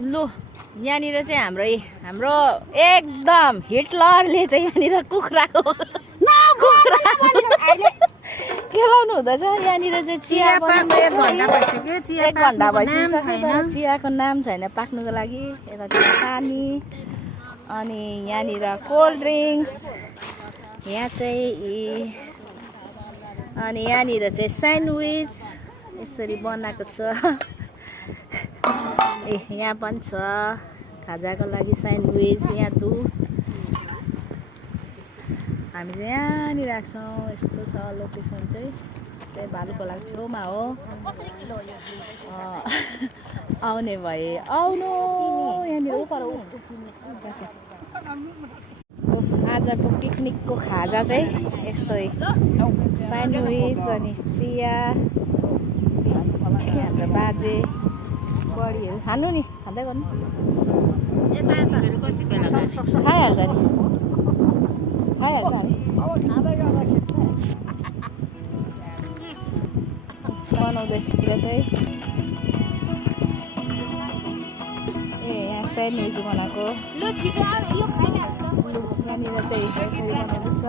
लु यहाँनिर चाहिँ हाम्रो एकदम हिटलरले चाहिँ यहाँनिर कुखुराको खेलाउनु हुँदैछ। यहाँनिर चाहिँ चिया पाक्नु 1 घण्टा भइसक्यो। 1 घण्टा भइसक्यो तर चियाको नाम छैन पाक्नुको लागि। यतातिर पानी अनि यहाँनिर कोल्ड ड्रिङ्क्स यहाँ चाहिँ अनि यहाँनिर चाहिँ स्यान्डविच यसरी बनाएको छ। यहाँ पनि छ खाजाको लागि स्यान्डविच। यहाँ हामी चाहिँ यहाँनिर आएको छौँ। यस्तो छ लोकेसन चाहिँ भालुखोला छेउमा हो। आउने भए आउनु यहाँनिर आजको पिकनिकको खाजा चाहिँ यस्तै स्यान्डविच अनि चिया हाम्रो बाजे बडीहरू खानु नि खाँदै गर्नु खाइहाल्छ नि खाइहाल्छ हामी बनाउँदैतिर चाहिँ यहाँ स्यान्डविच बनाएको यहाँनिर चाहिँ यसरी बनाउँदैछ।